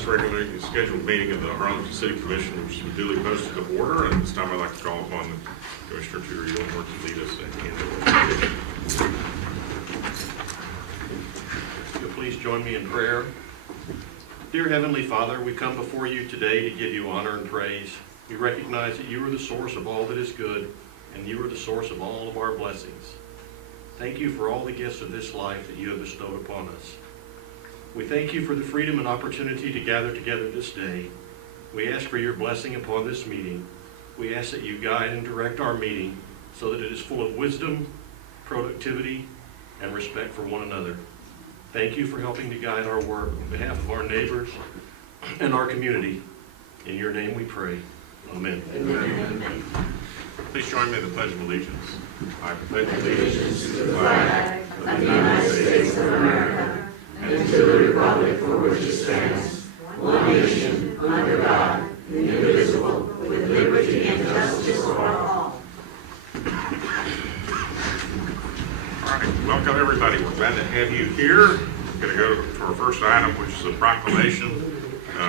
this regularly scheduled meeting of the Harlingen City Commission, which is duly posted to order. And this time I'd like to call upon Commissioner Terry Gilmore to lead us in the invocation. If you'll please join me in prayer. Dear Heavenly Father, we come before you today to give you honor and praise. We recognize that you are the source of all that is good, and you are the source of all of our blessings. Thank you for all the gifts of this life that you have bestowed upon us. We thank you for the freedom and opportunity to gather together this day. We ask for your blessing upon this meeting. We ask that you guide and direct our meeting so that it is full of wisdom, productivity, and respect for one another. Thank you for helping to guide our work on behalf of our neighbors and our community. In your name we pray. Amen. Amen. Please join me in the Pledge of Allegiance. I pledge allegiance to the flag of the United States of America and to the republic for which it stands, one nation, under God, indivisible, with liberty and justice for all. All right, welcome everybody. We're glad to have you here. We're going to go to our first item, which is a proclamation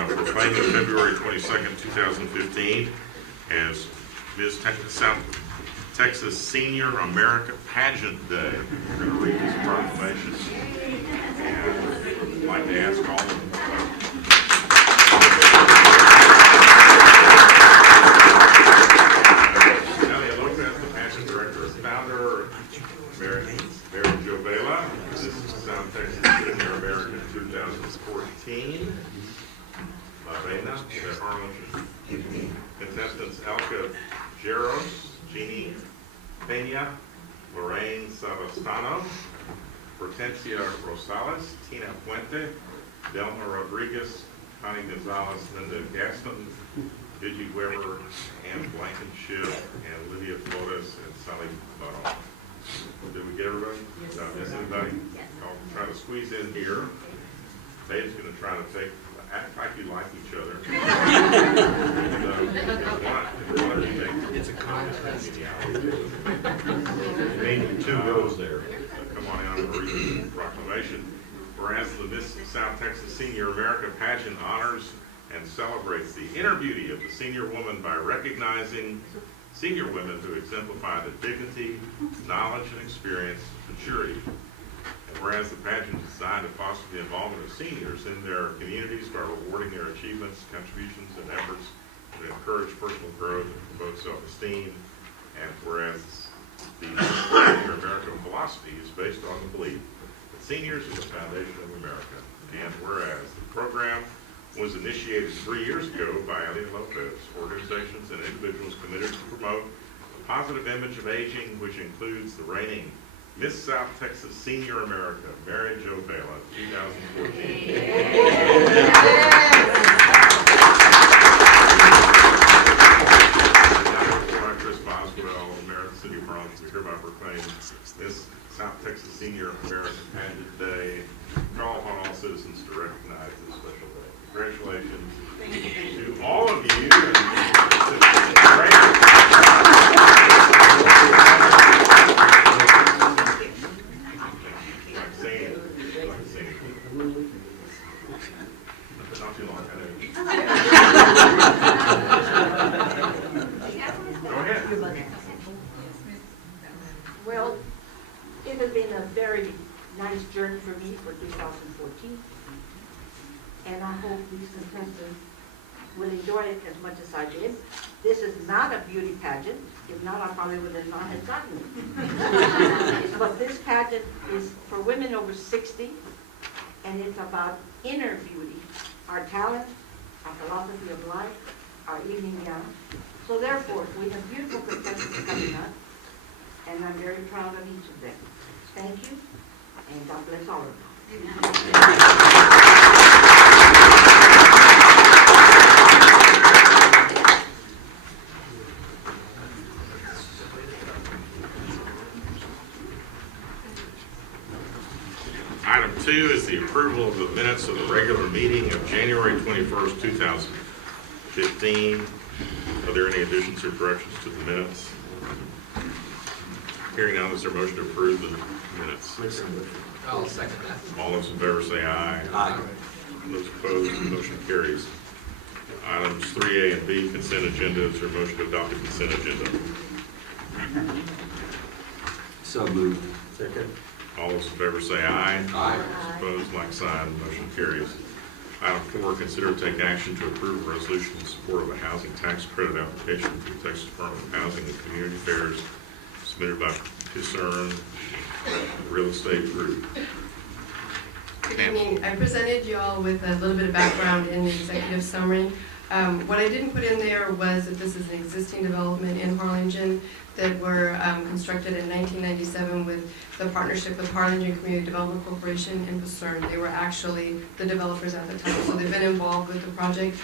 proclaiming February 22nd, 2015 as South Texas Senior America Pageant Day. We're going to read this proclamation. And I'd like to ask all of them. Contestants Elka Jaros, Jeannie Peña, Lorraine Savastano, Hortensia Rosales, Tina Puente, Delma Rodriguez, Connie Gonzalez, Linda Gaston, Vigi Weber, Ann Blankenship, and Lydia Flores and Sally Barron. Did we get everybody? Yes. Did I miss anybody? Yes. I'll try to squeeze in here. Dave's going to try to act like you like each other. It's a contest. Maybe two goes there. Come on out and read the proclamation. Whereas the Miss South Texas Senior America Pageant honors and celebrates the inner beauty of the senior woman by recognizing senior women who exemplify the dignity, knowledge, and experience, maturity. And whereas the pageant is designed to foster the involvement of seniors in their communities by rewarding their achievements, contributions, and efforts to encourage personal growth and promote self-esteem. And whereas the Senior America philosophy is based on the belief that seniors are the foundation of America. And whereas the program was initiated 3 years ago by Alina Lopez, organizations and individuals committed to promote a positive image of aging, which includes the reigning Miss South Texas Senior America, Mary Jo Vela, 2014. Chris Boswell, Mayor of the City of Harlingen, we hereby proclaim this South Texas Senior America Pageant Day. Call upon all citizens to recognize this special day. Congratulations to all of you. Not too long, I know. Go ahead. Well, it has been a very nice journey for me for 2014, and I hope these contestants will enjoy it as much as I did. This is not a beauty pageant. If not, I probably would not have gotten it. But this pageant is for women over 60, and it's about inner beauty, our talent, our philosophy of life, our evening gown. So therefore, we have beautiful contestants coming up, and I'm very proud of each of them. Thank you, and God bless all of you. Item 2 is the approval of the minutes of the regular meeting of January 21st, 2015. Are there any additions or corrections to the minutes? Hearing none, is there a motion to approve the minutes? I'll second that. All those in favor say aye. Aye. Those opposed, the motion carries. Items 3A and B, consent agenda. Is there a motion to adopt the consent agenda? So moved. Second. All those in favor say aye. Aye. Opposed, like sign, motion carries. Item 4, consider to take action to approve a resolution in support of a housing tax credit application for the Texas Department of Housing and Community Affairs submitted by Picerne Real Estate Group. Good evening. I presented you all with a little bit of background in the executive summary. What I didn't put in there was that this is an existing development in Harlingen that were constructed in 1997 with the partnership with Harlingen Community Development Corporation and Picerne. They were actually the developers at the time, so they've been involved with the project.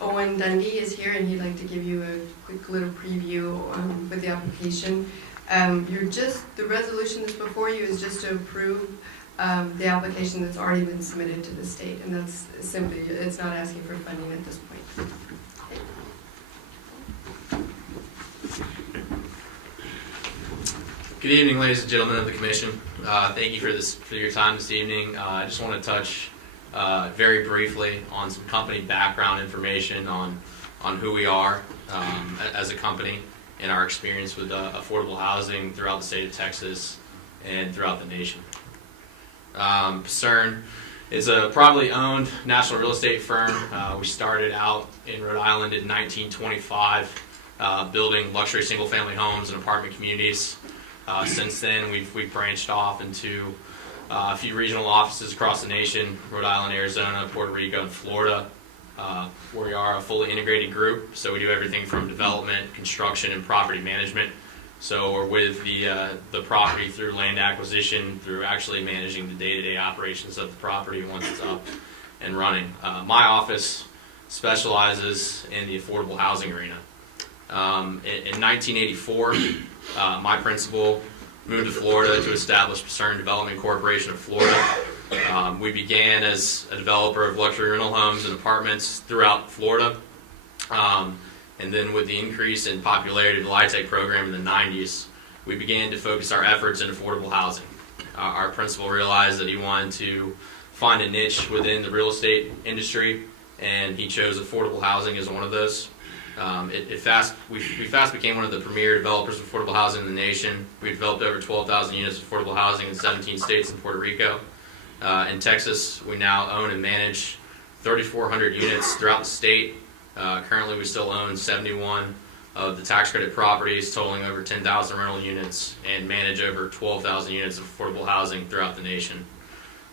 Owen Dundee is here, and he'd like to give you a quick little preview with the application. The resolution that's before you is just to approve the application that's already been submitted to the state, and that's simply, it's not asking for funding at this point. Good evening, ladies and gentlemen of the Commission. Thank you for your time this evening. I just want to touch very briefly on some company background information on who we are as a company and our experience with affordable housing throughout the state of Texas and throughout the nation. Picerne is a privately owned national real estate firm. We started out in Rhode Island in 1925, building luxury single-family homes and apartment communities. Since then, we've branched off into a few regional offices across the nation: Rhode Island, Arizona, Puerto Rico, and Florida. We are a fully integrated group, so we do everything from development, construction, and property management. So we're with the property through land acquisition, through actually managing the day-to-day operations of the property once it's up and running. My office specializes in the affordable housing arena. In 1984, my principal moved to Florida to establish Picerne Development Corporation of Florida. We began as a developer of luxury rental homes and apartments throughout Florida. And then with the increase in popularity of the LIHTC program in the 90s, we began to focus our efforts in affordable housing. Our principal realized that he wanted to find a niche within the real estate industry, and he chose affordable housing as one of those. We fast became one of the premier developers of affordable housing in the nation. We've developed over 12,000 units of affordable housing in 17 states and Puerto Rico. In Texas, we now own and manage 3,400 units throughout the state. Currently, we still own 71 of the tax credit properties, totaling over 10,000 rental units, and manage over 12,000 units of affordable housing throughout the nation.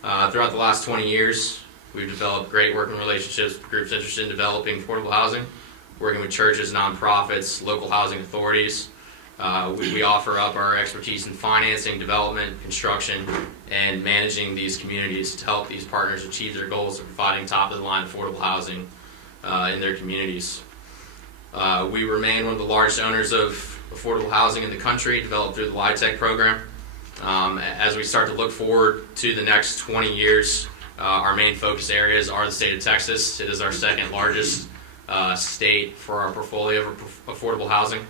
Throughout the last 20 years, we've developed great working relationships with groups interested in developing affordable housing, working with churches, nonprofits, local housing authorities. We offer up our expertise in financing, development, construction, and managing these communities to help these partners achieve their goals of providing top-of-the-line affordable housing in their communities. We remain one of the largest owners of affordable housing in the country, developed through the LIHTC program. As we start to look forward to the next 20 years, our main focus areas are the state of Texas. It is our second largest state for our portfolio of affordable housing.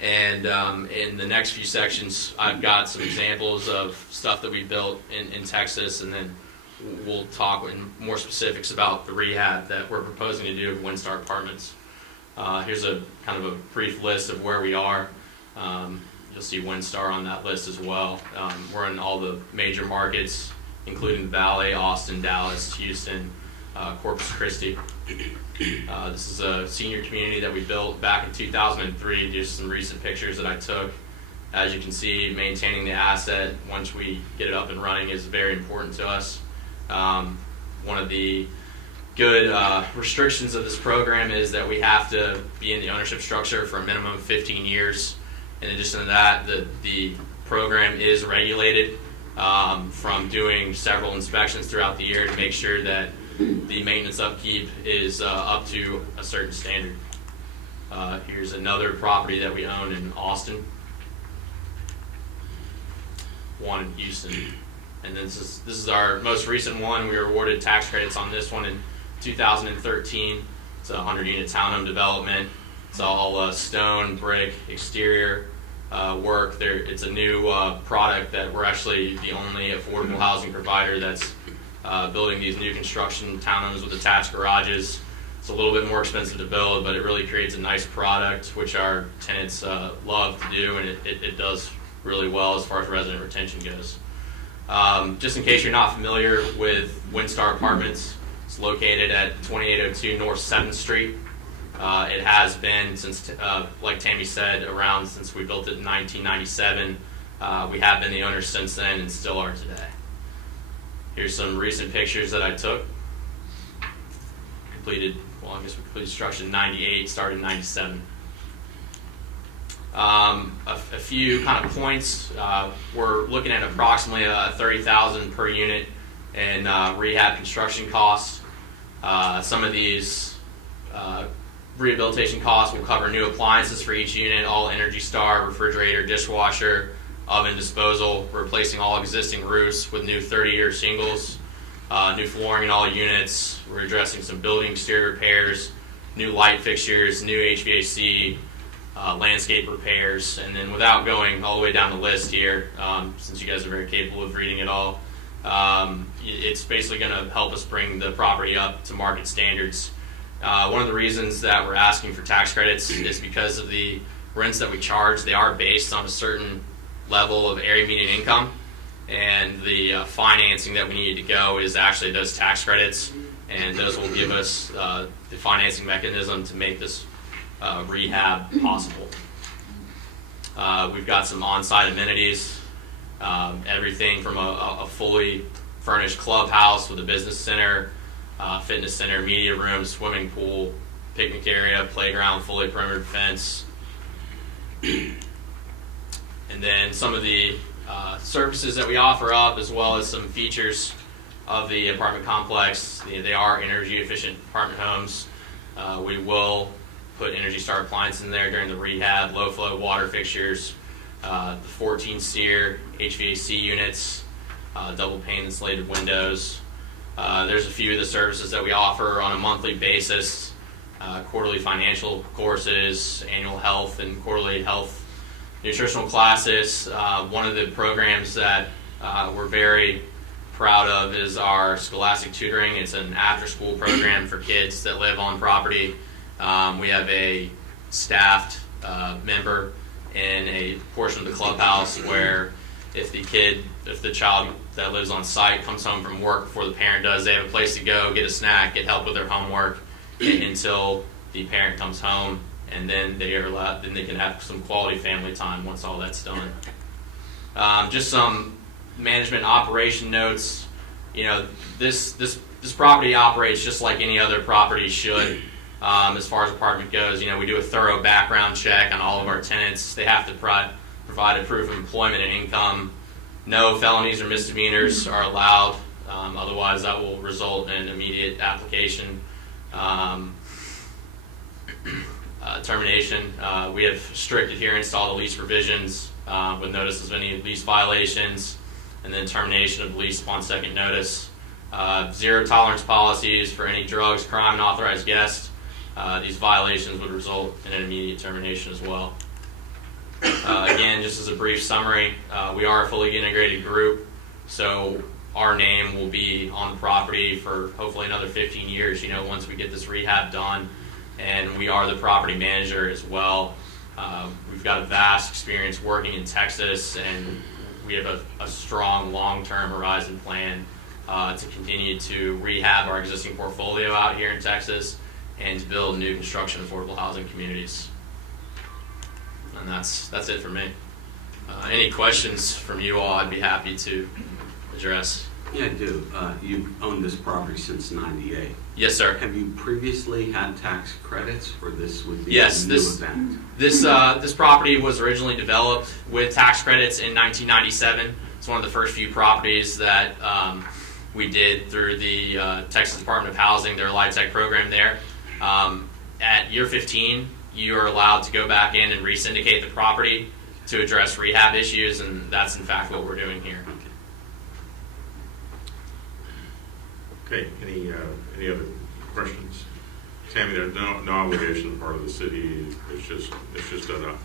And in the next few sections, I've got some examples of stuff that we built in Texas, and then we'll talk in more specifics about the rehab that we're proposing to do of Windstar Apartments. Here's a kind of a brief list of where we are. You'll see Windstar on that list as well. We're in all the major markets, including the Valley, Austin, Dallas, Houston, Corpus Christi. This is a senior community that we built back in 2003. Just some recent pictures that I took. As you can see, maintaining the asset once we get it up and running is very important to us. One of the good restrictions of this program is that we have to be in the ownership structure for a minimum of 15 years. In addition to that, the program is regulated from doing several inspections throughout the year to make sure that the maintenance upkeep is up to a certain standard. Here's another property that we own in Austin, one in Houston, and then this is our most recent one. We were awarded tax credits on this one in 2013. It's a 100-unit townhome development. It's all stone, brick, exterior work. It's a new product that we're actually the only affordable housing provider that's building these new construction townhomes with attached garages. It's a little bit more expensive to build, but it really creates a nice product, which our tenants love to do, and it does really well as far as resident retention goes. Just in case you're not familiar with Windstar Apartments, it's located at 2802 North 7th Street. It has been since, like Tammy said, around since we built it in 1997. We have been the owners since then and still are today. Here's some recent pictures that I took. We completed construction in 98, started in 97. A few kind of points. We're looking at approximately $30,000 per unit in rehab construction costs. Some of these rehabilitation costs will cover new appliances for each unit, all Energy Star, refrigerator, dishwasher, oven disposal, replacing all existing roofs with new 30-year shingles, new flooring in all units. We're addressing some building exterior repairs, new light fixtures, new HVAC, landscape repairs, and then without going all the way down the list here, since you guys are very capable of reading it all, it's basically going to help us bring the property up to market standards. One of the reasons that we're asking for tax credits is because of the rents that we charge. They are based on a certain level of area median income, and the financing that we need to go is actually those tax credits, and those will give us the financing mechanism to make this rehab possible. We've got some on-site amenities, everything from a fully furnished clubhouse with a business center, fitness center, media room, swimming pool, picnic area, playground, fully perimeter fence. And then some of the services that we offer up, as well as some features of the apartment complex. They are energy efficient apartment homes. We will put Energy Star appliances in there during the rehab, low flow water fixtures, the 14 SEER HVAC units, double pane insulated windows. There's a few of the services that we offer on a monthly basis, quarterly financial courses, annual health and quarterly health nutritional classes. One of the programs that we're very proud of is our scholastic tutoring. It's an after-school program for kids that live on property. We have a staffed member in a portion of the clubhouse where if the child that lives on site comes home from work before the parent does, they have a place to go, get a snack, get help with their homework until the parent comes home, and then they can have some quality family time once all that's done. Just some management operation notes. You know, this property operates just like any other property should. As far as apartment goes, you know, we do a thorough background check on all of our tenants. They have to provide a proof of employment and income. No felonies or misdemeanors are allowed. Otherwise, that will result in immediate application. Termination. We have strict adherence to all the lease provisions with notices of any lease violations, and then termination of the lease upon second notice. Zero tolerance policies for any drugs, crime, and authorized guests. These violations would result in an immediate termination as well. Again, just as a brief summary, we are a fully integrated group, so our name will be on the property for hopefully another 15 years, you know, once we get this rehab done. And we are the property manager as well. We've got a vast experience working in Texas, and we have a strong long-term horizon plan to continue to rehab our existing portfolio out here in Texas and to build new construction affordable housing communities. And that's it for me. Any questions from you all, I'd be happy to address. Yeah, I do. You've owned this property since '98. Yes, sir. Have you previously had tax credits, or this would be Yes, a new event? This property was originally developed with tax credits in 1997. It's one of the first few properties that we did through the Texas Department of Housing, their LIHTC program there. At year 15, you are allowed to go back in and re-syndicate the property to address rehab issues, and that's in fact what we're doing here. Okay, any other questions? Tammy, there's no obligation on the part of the city. It's just an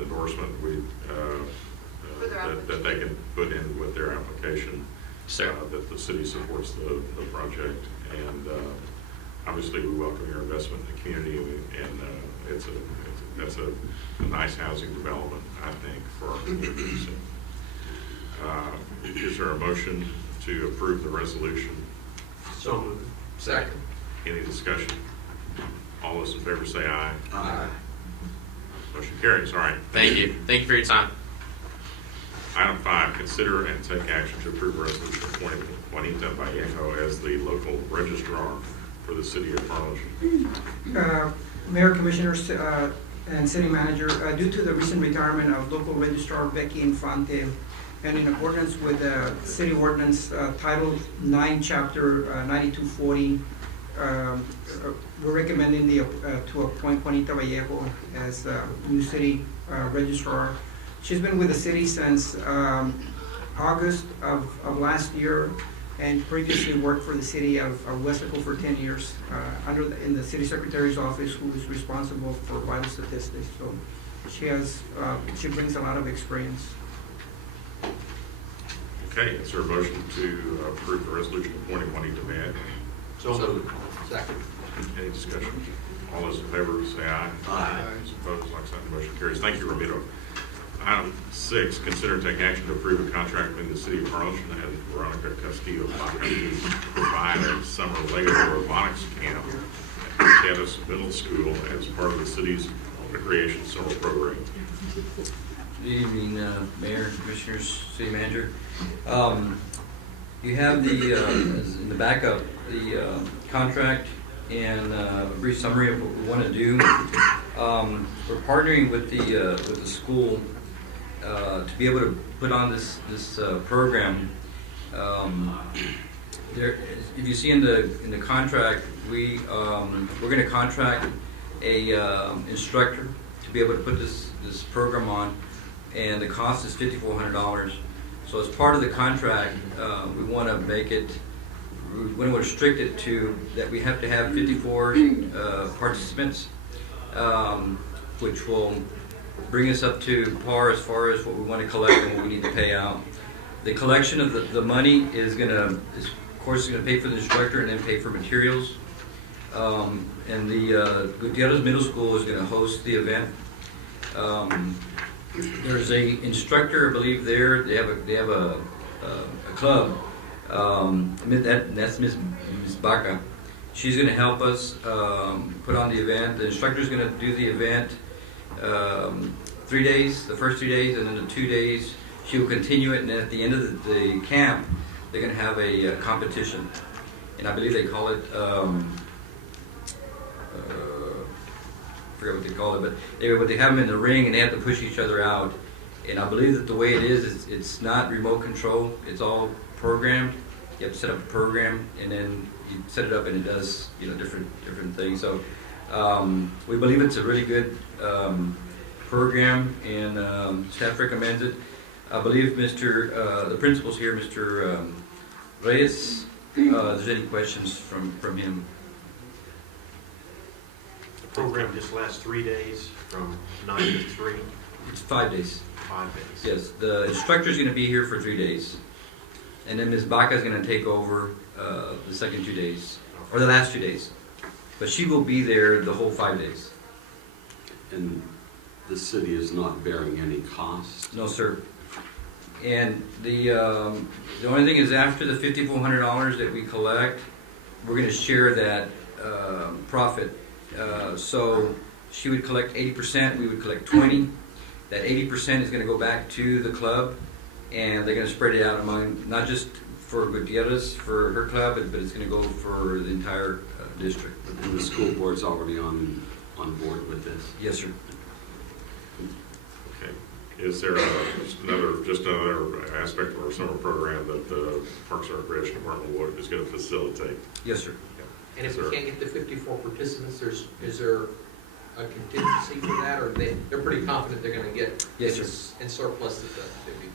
endorsement that they can put in with their application Sir. that the city supports the project. And obviously, we welcome your investment in the community, and that's a nice housing development, I think, for our community. So, is there a motion to approve the resolution? So moved. Second. Any discussion? All those in favor say aye. Aye. Motion carries. All right. Thank you. Thank you for your time. Item 5, consider and take action to approve resolution appointing Juanita Vallejo as the local registrar for the city of Harlingen. Mayor, Commissioners, and City Manager, due to the recent retirement of local registrar Becky Infante, and in accordance with the City Ordinance Title 9, Chapter 9240, we're recommending to appoint Juanita Vallejo as new city registrar. She's been with the city since August of last year, and previously worked for the city of Westaco for 10 years in the city secretary's office, who is responsible for vital statistics. So she brings a lot of experience. Okay, is there a motion to approve the resolution appointing Juanita Vallejo? So moved. Second. Any discussion? All those in favor say aye. Aye. Those opposed, like sign, the motion carries. Thank you, Ramiro. Item 6, consider and take action to approve a contract between the city of Harlingen and Veronica Castillo to provide a summer Lego robotics camp at Caddis Middle School as part of the city's recreation summer program. Good evening, Mayor, Commissioners, City Manager. You have in the backup, the contract and a brief summary of what we want to do. We're partnering with the school to be able to put on this program. There, if you see in the contract, we're going to contract a instructor to be able to put this program on, and the cost is $5,400. So as part of the contract, we want to make it, we want to restrict it to that we have to have 54 participants, which will bring us up to par as far as what we want to collect and what we need to pay out. The collection of the money is going to, of course, going to pay for the instructor and then pay for materials. And the Gutierrez Middle School is going to host the event. There's a instructor, I believe, there. They have a club. That's Miss Baca. She's going to help us put on the event. The instructor is going to do the event 3 days, the first 3 days, and then the 2 days she will continue it. And at the end of the camp, they're going to have a competition, and I believe they call it. I forget what they call it, but they have them in the ring and they have to push each other out. And I believe that the way it is, it's not remote control. It's all programmed. You have to set up a program, and then you set it up, and it does different things. So we believe it's a really good program, and staff recommends it. I believe the principal's here, Mr. Reyes. If there's any questions from him. The program just lasts 3 days, from 9 to 3. It's 5 days. 5 days. Yes, the instructor's going to be here for 3 days, and then Ms. Baca is going to take over the second 2 days, or the last 2 days. But she will be there the whole 5 days. And the city is not bearing any cost? No, sir. And the only thing is, after the $5,400 that we collect, we're going to share that profit. So she would collect 80%, we would collect 20%. That 80% is going to go back to the club, and they're going to spread it out among, not just for Gutierrez, for her club, but it's going to go for the entire district. And the school board's already on board with this? Yes, sir. Okay. Is there just another aspect of our summer program that the Parks and Recreation Department is going to facilitate? Yes, sir. And if we can't get the 54 participants, is there a contingency for that, or they're pretty confident they're going to get Yes, sir. in surplus of the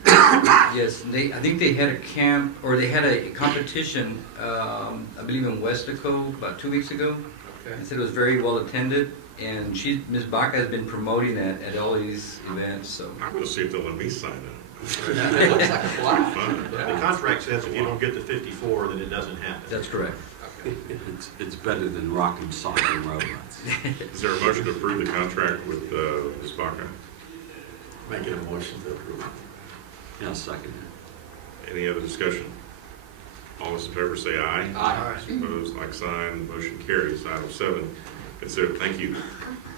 50? Yes, I think they had a camp, or they had a competition, I believe in Westaco about 2 weeks ago. Okay. They said it was very well attended, and Ms. Baca has been promoting that at all these events. So I'm going to see if they'll let me sign up. It looks like a blast. Fun. The contract says if you don't get to 54, then it doesn't happen. That's correct. Okay. It's better than rock'em sock'em robots. Is there a motion to approve the contract with Ms. Baca? Making a motion to approve. Yeah, second. Any other discussion? All those in favor say aye. Aye. Opposed, like sign, motion carries. Item 7, thank you.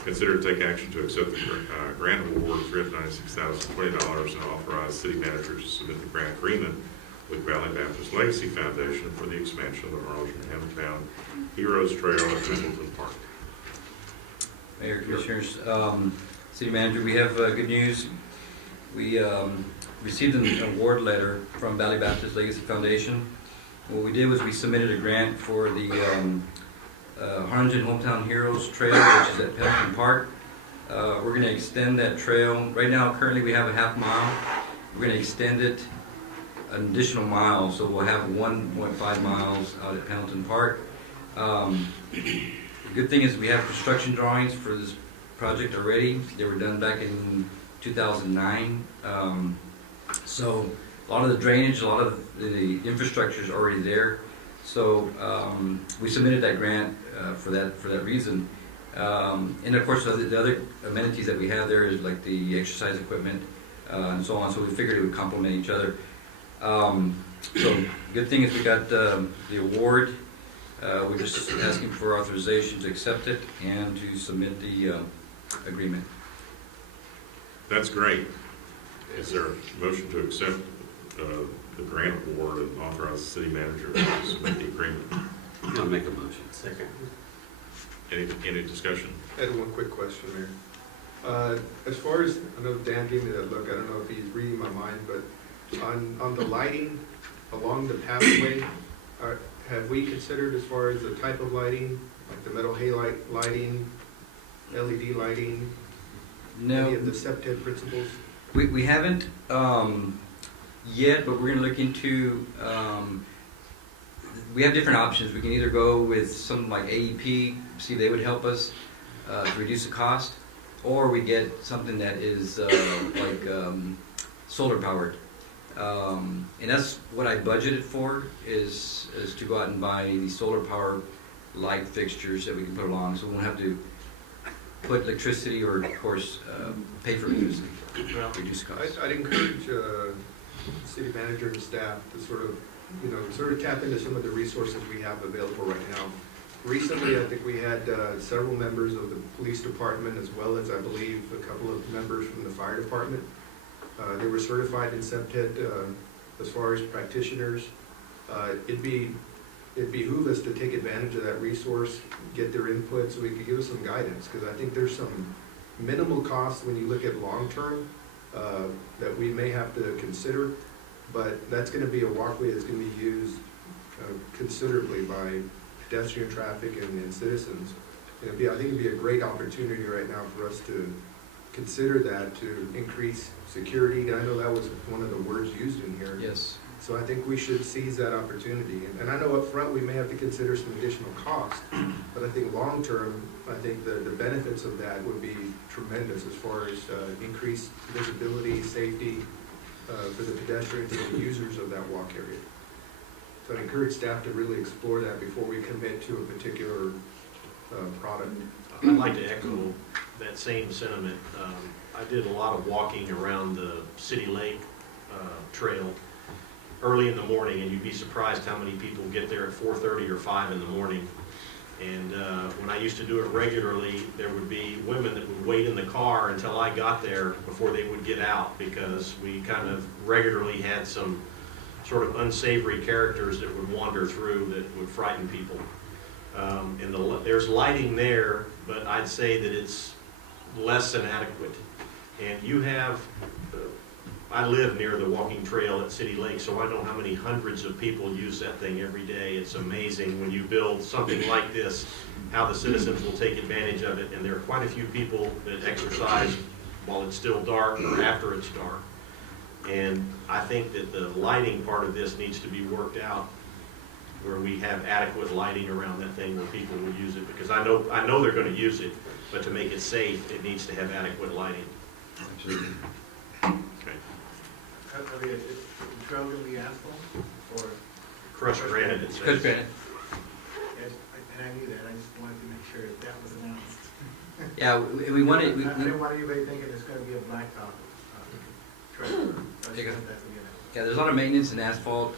Consider to take action to accept the grant award of $396,020 and authorize city manager to submit the grant agreement with Valley Baptist Legacy Foundation for the expansion of the Harlingen Hamtown Heroes Trail at Pendleton Park. Mayor, Commissioners, City Manager, we have good news. We received an award letter from Valley Baptist Legacy Foundation. What we did was we submitted a grant for the Harlingen Hometown Heroes Trail, which is at Pendleton Park. We're going to extend that trail. Right now, currently we have a half mile. We're going to extend it an additional mile, so we'll have 1.5 miles out at Pendleton Park. The good thing is we have construction drawings for this project already. They were done back in 2009. So a lot of the drainage, a lot of the infrastructure is already there. So we submitted that grant for that reason. And of course, the other amenities that we have there is like the exercise equipment and so on. So we figured it would complement each other. So good thing is we got the award. We're just asking for authorization to accept it and to submit the agreement. That's great. Is there a motion to accept the grant award and authorize the city manager to submit the agreement? I'm gonna make a motion. Second. Any discussion? I had one quick question, Mayor. As far as, I know Dan gave me that look, I don't know if he's reading my mind, but on the lighting along the pathway, have we considered as far as the type of lighting, like the metal halide lighting, LED lighting, any of the SEPTED principles? We haven't yet, but we're going to look into, we have different options. We can either go with something like AEP, see if they would help us to reduce the cost, or we get something that is like solar powered. And that's what I budgeted for, is to go out and buy the solar power light fixtures that we can put along, so we won't have to put electricity or, of course, pay for electricity. Reduce costs. I'd encourage city manager and staff to sort of tap into some of the resources we have available right now. Recently, I think we had several members of the police department, as well as, I believe, a couple of members from the fire department. They were certified in SEPTED as far as practitioners. It'd behoove us to take advantage of that resource, get their input, so we could give us some guidance, because I think there's some minimal costs when you look at long-term that we may have to consider, but that's going to be a walkway that's going to be used considerably by pedestrian traffic and citizens. I think it'd be a great opportunity right now for us to consider that, to increase security. I know that was one of the words used in here. Yes. So I think we should seize that opportunity. And I know up front we may have to consider some additional cost, but I think long term, I think the benefits of that would be tremendous as far as increased visibility, safety for the pedestrians and the users of that walk area. So I encourage staff to really explore that before we commit to a particular product. I'd like to echo that same sentiment. I did a lot of walking around the City Lake Trail early in the morning, and you'd be surprised how many people get there at 4:30 or 5 in the morning. And when I used to do it regularly, there would be women that would wait in the car until I got there before they would get out, because we kind of regularly had some sort of unsavory characters that would wander through that would frighten people. And there's lighting there, but I'd say that it's less than adequate. And you have, I live near the walking trail at City Lake, so I know how many hundreds of people use that thing every day. It's amazing when you build something like this, how the citizens will take advantage of it. And there are quite a few people that exercise while it's still dark or after it's dark. And I think that the lighting part of this needs to be worked out, where we have adequate lighting around that thing where people will use it. Because I know they're going to use it, but to make it safe, it needs to have adequate lighting. Okay. Are the trail gonna be asphalt or? Crushed granite, it Chris says. Bennett. Yes, and I knew that, I just wanted to make sure that was announced. Yeah, we wanted, I didn't want anybody thinking it's gonna be a blacktop trail. So I just Take a- wanted that to be announced. yeah, there's a lot of maintenance in asphalt,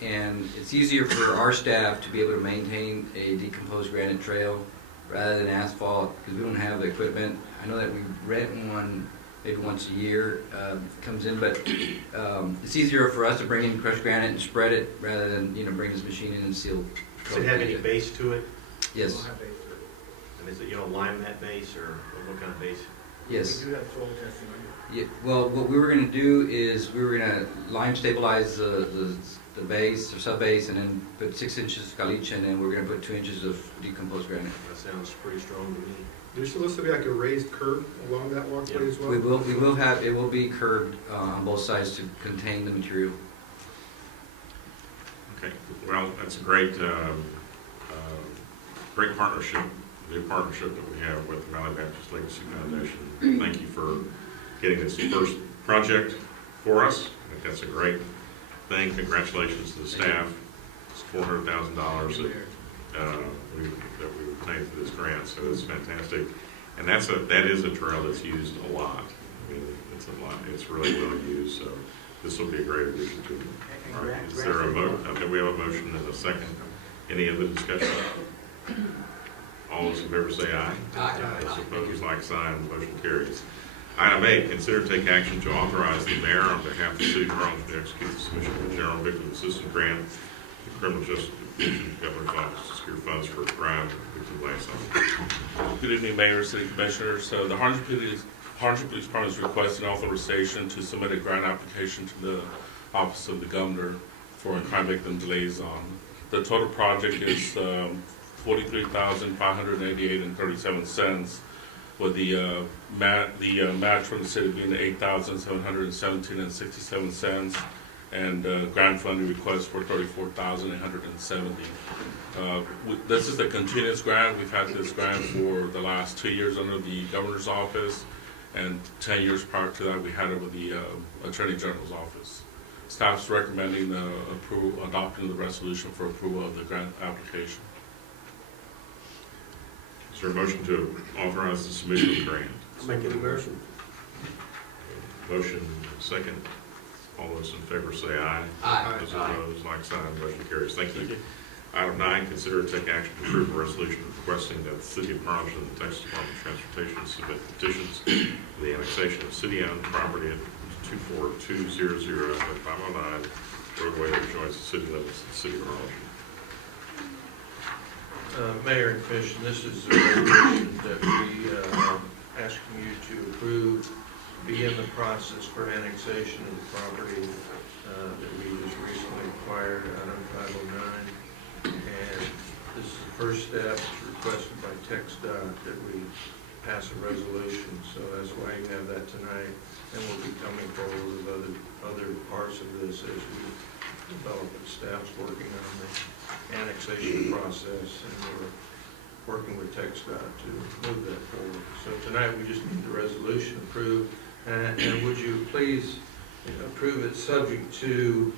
and it's easier for our staff to be able to maintain a decomposed granite trail rather than asphalt, because we don't have the equipment. I know that we rent one maybe once a year, comes in, but it's easier for us to bring in crushed granite and spread it rather than, bring this machine in and seal. Does it have any base to it? Yes, We'll have base to it. And is it, lime that base or what kind of base? yes. We do have soil testing on it. Yeah, well, what we were gonna do is we were gonna lime stabilize the base or sub-base and then put 6 inches of caliche and then we're gonna put 2 inches of decomposed granite. That sounds pretty strong to me. There's supposed to be like a raised curb along that walkway as well? We will have, it will be curved on both sides to contain the material. Okay, well, that's a great, great partnership, new partnership that we have with the Valley Baptist Legacy Foundation. Thank you for getting this first project for us. I think that's a great thing. Congratulations to the staff. It's $400,000 that we obtained for this grant, so it's fantastic. And that is a trail that's used a lot. I mean, it's a lot. It's really well used, so this will be a great addition to it. All right, is there a okay, we have a motion and a second. Any other discussion? All those in favor say aye. Aye. Those opposed, like sign, motion carries. Item 8, consider to take action to authorize the mayor on behalf of the city of Harlingen to execute the submission of the General Victim Assistance Grant, the Criminal Justice Division, Governor's Office to secure funds for crime victim liaison. Good evening, Mayor, City Commissioners. So the Harlingen Police Department is requesting authorization to submit a grant application to the Office of the Governor for a crime victim liaison. The total project is $43,588.37, with the match from the city being $8,717.67, and grant funding request for $34,870. This is a continuous grant. We've had this grant for the last 2 years under the Governor's Office, and 10 years prior to that we had it with the Attorney General's Office. Staff's recommending adopting the resolution for approval of the grant application. Is there a motion to authorize the submission of the grant? Make the motion. Motion second. All those in favor say aye. Aye. Those opposed, like sign, motion carries. Thank you. Item 9, consider to take action to approve a resolution requesting that the City of Harlingen and the Texas Department of Transportation submit petitions for the annexation of city-owned property at 24200 at 509 roadway that joins the city limits of the City of Harlingen. Mayor and Commission, this is a resolution that we asking you to approve, begin the process for annexation of the property that we just recently acquired out of 509. And this is the first step. It's requested by TxDOT that we pass a resolution, so that's why you have that tonight. And we'll be coming forward with other parts of this as we develop it. Staff's working on the annexation process, and we're working with TxDOT to move that forward. So tonight, we just need the resolution approved, and would you please approve it subject to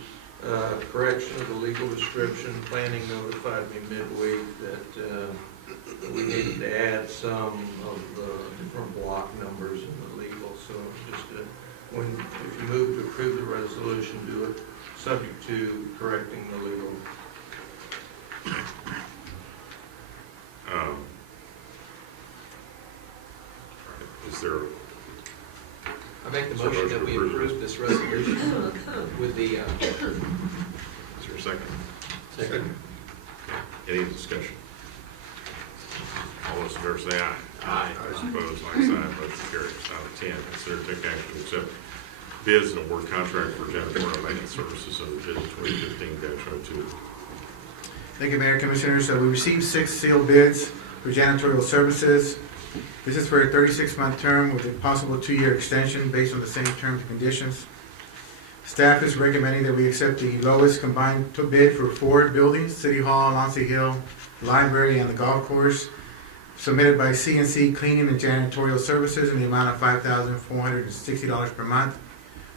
correction of the legal description. Planning notified me midweek that we needed to add some of the different block numbers in the legal, so just if you move to approve the resolution, do it subject to correcting the legal. Is there? I make the motion that we approve this resolution with the, Is there a second? Second. Any discussion? All those in favor say aye. Aye. Those opposed, like sign, motion carries. Item 10, consider to take action to accept bids and award contract for janitorial maintenance services under bid 2015-02. Thank you, Mayor, Commissioners. So we received 6 sealed bids for janitorial services. This is for a 36-month term with a possible 2-year extension based on the same terms and conditions. Staff is recommending that we accept the lowest combined bid for 4 buildings, City Hall, Lonsey Hill, Library, and the golf course, submitted by CNC Cleaning and Janitorial Services in the amount of $5,460 per month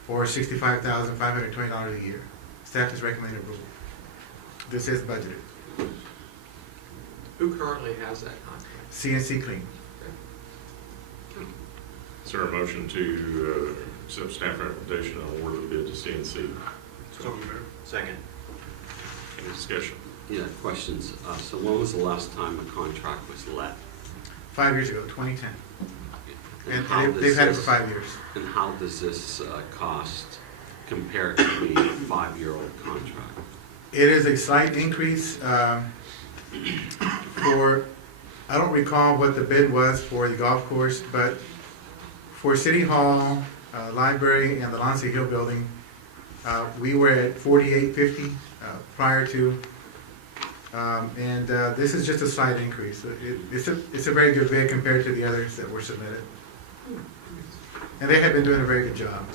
or $65,520 a year. Staff is recommending approval. This is budgeted. Who currently has that contract? CNC Clean. Is there a motion to accept staff recommendation and award the bid to CNC? Second. Any discussion? Yeah, questions. So when was the last time a contract was let? 5 years ago, 2010. And how they've does had it for this- 5 years. And how does this cost compare to a 5-year-old contract? It is a slight increase for, I don't recall what the bid was for the golf course, but for City Hall, Library, and the Lansing Hill Building, we were at $48.50 prior to, and this is just a slight increase. It's a very good bid compared to the others that were submitted. And they have been doing a very good job.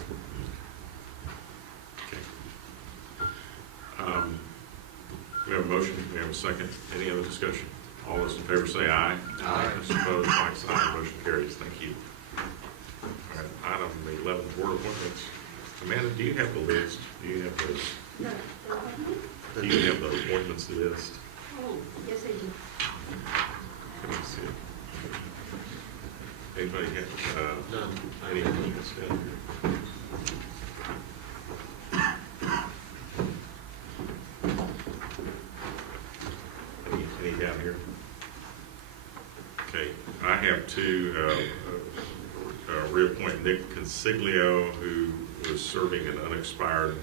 We have a motion, we have a second. Any other discussion? All those in favor say aye. Aye. Those opposed, like sign. Motion carries. Thank you. All right, item 11, board appointments. Amanda, do you have the list? Do you have those? No. Do you have the appointments list? Oh, yes, I do. Let me see. Anybody have, None. any appointments down here? Any down here? Okay, I have to reappoint Nick Consiglio, who was serving an unexpired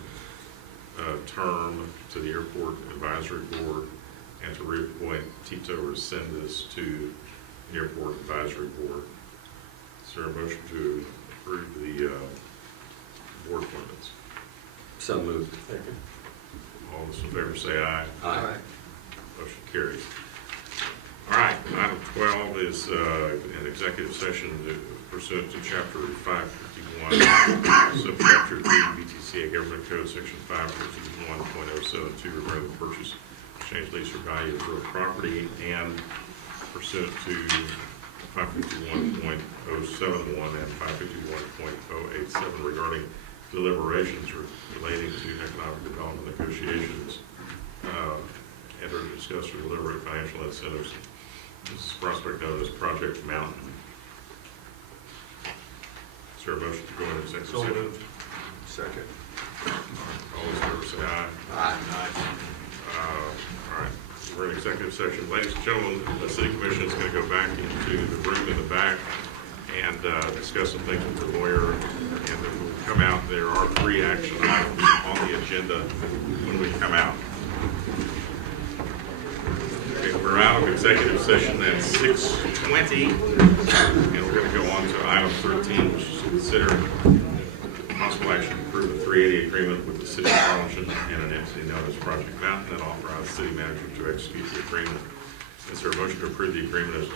term to the Airport Advisory Board, and to reappoint Tito Resendez to the Airport Advisory Board. Is there a motion to approve the board appointments? So moved. All those in favor say aye. Aye. Motion carries. All right, item 12 is an executive session pursuant to Chapter 551, Subchapter 3, BTCA Government Code, Section 551.072, regarding the purchase, exchange, lease, or value of real property, and pursuant to 551.071 and 551.087 regarding deliberations relating to economic development negotiations, and or discuss or deliberate financial incentives. This is prospect known as Project Mountain. Is there a motion to go into executive So session? moved. Second. All those in favor say aye. Aye. All right, we're in executive session. Ladies and gentlemen, the city commission is going to go back into the room in the back and discuss some things with the lawyer, and then we'll come out. There are 3 action items on the agenda when we come out. Okay, we're out of executive session at 6:20, and we're going to go on to item 13, which is to consider possible action to approve a 380 agreement with the city of Harlingen and an entity known as Project Mountain, and authorize the city manager to execute the agreement. Is there a motion to approve the agreement as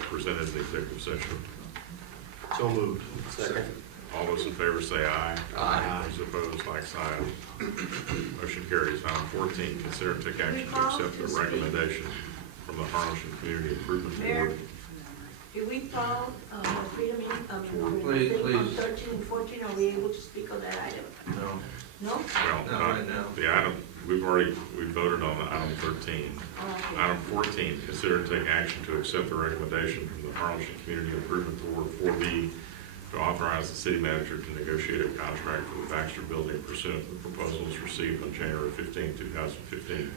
presented in the executive session? So moved. Second. All those in favor say aye. Aye. Those opposed, like sign. Motion carries. Item 14, consider and take action to accept the recommendation from the Harlingen Community Improvement Board. Did we follow freedom of Please, on please. 13 and 14? Are we able to speak on that item? No. No? Well, Not right now. the item, we voted on item 13. Oh, okay. Item 14, consider and take action to accept the recommendation from the Harlingen Community Improvement Board 4B to authorize the city manager to negotiate a contract for the Baxter building pursuant to the proposals received on January 15, 2015.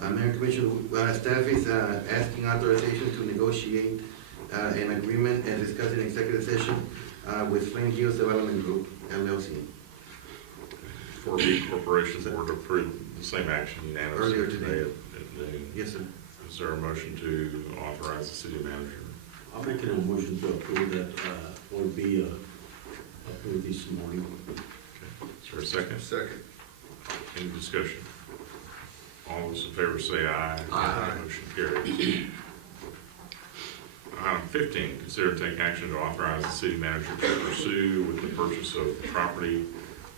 Mayor and Commissioner, staff is asking authorization to negotiate an agreement and discuss an executive session with Flame Hills Development Group, LLC. 4B Corporation Board approved the same action unanimously Earlier today. at noon. Yes, sir. Is there a motion to authorize the city manager? I'll make a motion to approve that, or be approved this morning. Okay. Is there a second? Second. Any discussion? All those in favor say aye. Aye. Motion carries. Item 15, consider to take action to authorize the city manager to pursue with the purchase of property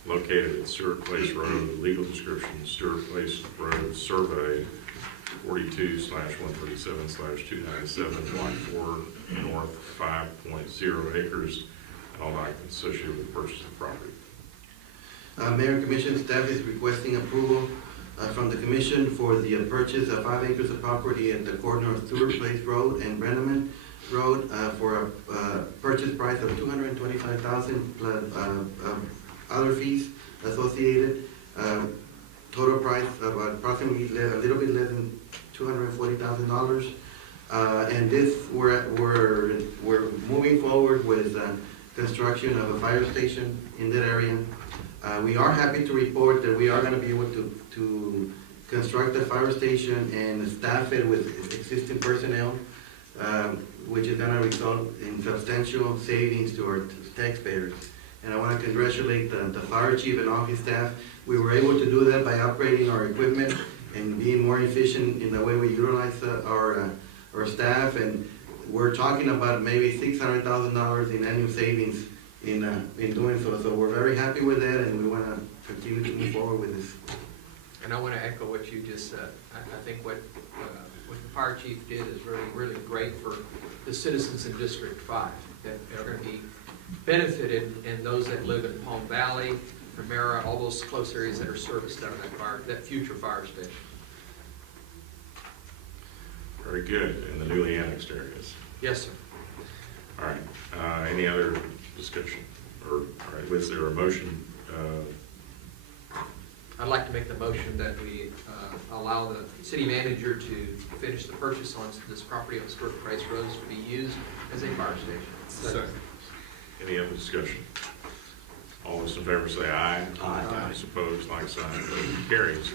located at Stewart Place Road, legal description, Stewart Place Road survey 42/137/297, block 4 north, 5.0 acres, and all documents associated with the purchase of property. Mayor and Commission, staff is requesting approval from the Commission for the purchase of 5 acres of property at the corner of Stewart Place Road and Brenneman Road for a purchase price of $225,000 plus other fees associated. Total price of approximately a little bit less than $240,000. And this, we're moving forward with construction of a fire station in that area. We are happy to report that we are going to be able to construct the fire station and staff it with existing personnel, which is going to result in substantial savings to our taxpayers. And I want to congratulate the fire chief and all his staff. We were able to do that by upgrading our equipment and being more efficient in the way we utilize our staff. And we're talking about maybe $600,000 in annual savings in doing so. So we're very happy with that, and we want to continue to move forward with this. And I want to echo what you just said. I think what the fire chief did is really, really great for the citizens in District 5 that are going to be benefited, and those that live in Palm Valley, Primera, all those close areas that are serviced out of that future fire station. Very good, in the newly annexed areas. Yes, sir. All right, any other discussion? Or, all right, was there a motion? I'd like to make the motion that we allow the city manager to finish the purchase on this property on Stewart Price Road to be used as a fire station. Second. Any other discussion? All those in favor say aye. Aye. Those opposed, like sign. Motion carries.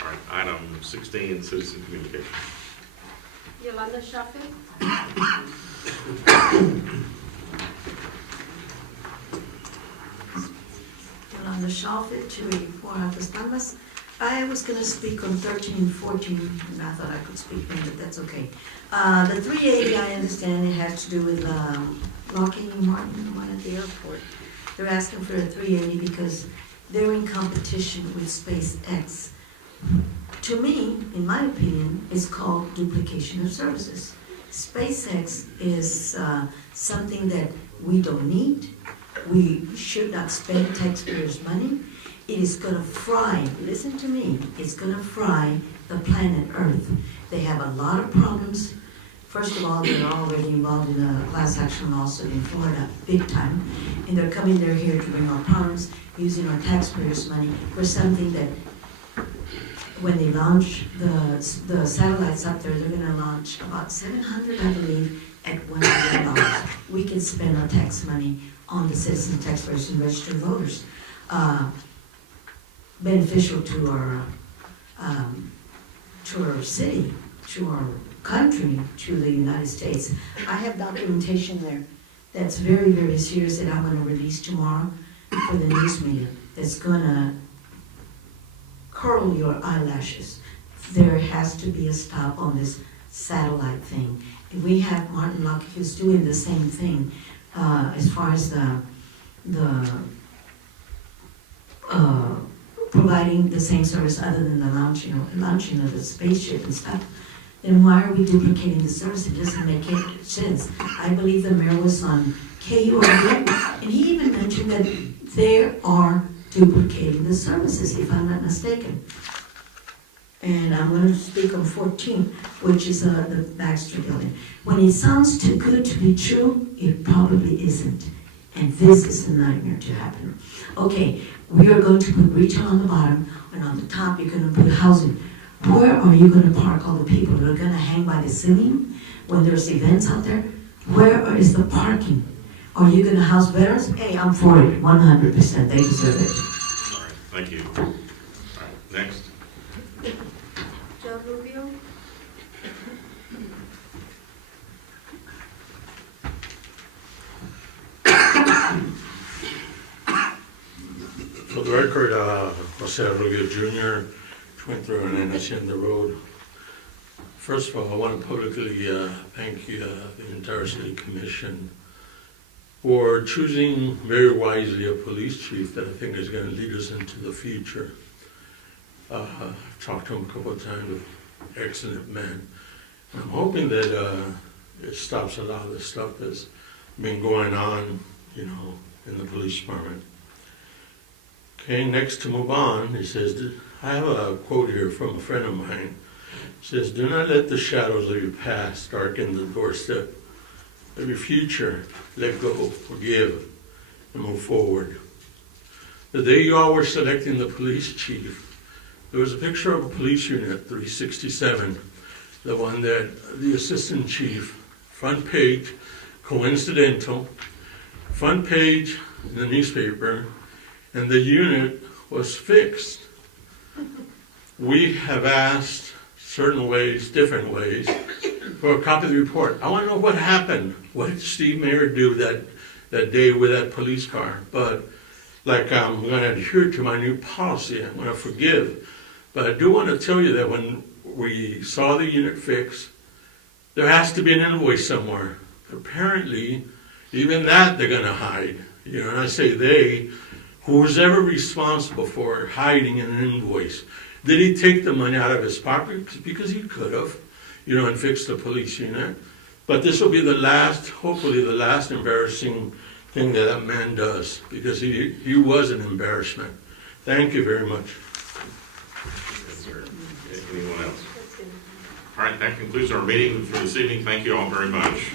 All right, item 16, citizen communication. Yolanda Shaffer. Yolanda Shaffer, 284 Las Palmas. I was going to speak on 13 and 14, and I thought I could speak then, but that's okay. The 380, I understand, it has to do with Lockheed Martin, one at the airport. They're asking for a 380 because they're in competition with SpaceX. To me, in my opinion, it's called duplication of services. SpaceX is something that we don't need. We should not spend taxpayers' money. It is going to fry, listen to me, it's going to fry the planet Earth. They have a lot of problems. First of all, they're already involved in a class action lawsuit in Florida, big time. And they're coming here to bring our problems, using our taxpayers' money for something that when they launch the satellites up there, they're going to launch about 700, I believe, at $1 million. We can spend our tax money on the citizen taxpayers and registered voters. Beneficial to our city, to our country, to the United States. I have documentation there that's very, very serious that I'm going to release tomorrow for the news media that's going to curl your eyelashes. There has to be a stop on this satellite thing. And we have Martin Locke who's doing the same thing as far as the providing the same service other than the launching of the spaceship and stuff. Then why are we duplicating the service? It doesn't make any sense. I believe the mayor was on KURV, and he even mentioned that they are duplicating the services, if I'm not mistaken. And I'm going to speak on 14, which is the Baxter building. When it sounds too good to be true, it probably isn't. And this is a nightmare to happen. Okay, we are going to put retail on the bottom, and on the top you're going to put housing. Where are you going to park all the people that are going to hang by the ceiling when there's events out there? Where is the parking? Are you going to house veterans? Hey, I'm for it, 100%. They deserve it. All right, thank you. All right, next. Joe Rubio. For the record, Jose Rubio Jr., 23 Annexation the road. First of all, I want to publicly thank the entire City Commission for choosing very wisely a police chief that I think is going to lead us into the future. I've talked to him a couple of times, excellent man. I'm hoping that it stops a lot of the stuff that's been going on you know, in the police department. Okay, next to move on, he says, I have a quote here from a friend of mine. It says, do not let the shadows of your past darken the doorstep of your future. Let go, forgive, and move forward. The day you all were selecting the police chief, there was a picture of a police unit, 367, the one that the assistant chief, front page, coincidental, front page in the newspaper, and the unit was fixed. We have asked certain ways, different ways, for a copy of the report. I want to know what happened. What did Steve Mayer do that day with that police car? But like I'm going to adhere to my new policy, I'm going to forgive. But I do want to tell you that when we saw the unit fixed, there has to be an invoice somewhere. Apparently, even that they're going to hide. You know, and I say they, who's ever responsible for hiding an invoice. Did he take the money out of his pocket? Because he could have, you know, and fixed the police unit. But this will be the last, hopefully the last embarrassing thing that that man does, because he was an embarrassment. Thank you very much. Yes, sir. Anyone else? All right, that concludes our meeting for this evening. Thank you all very much.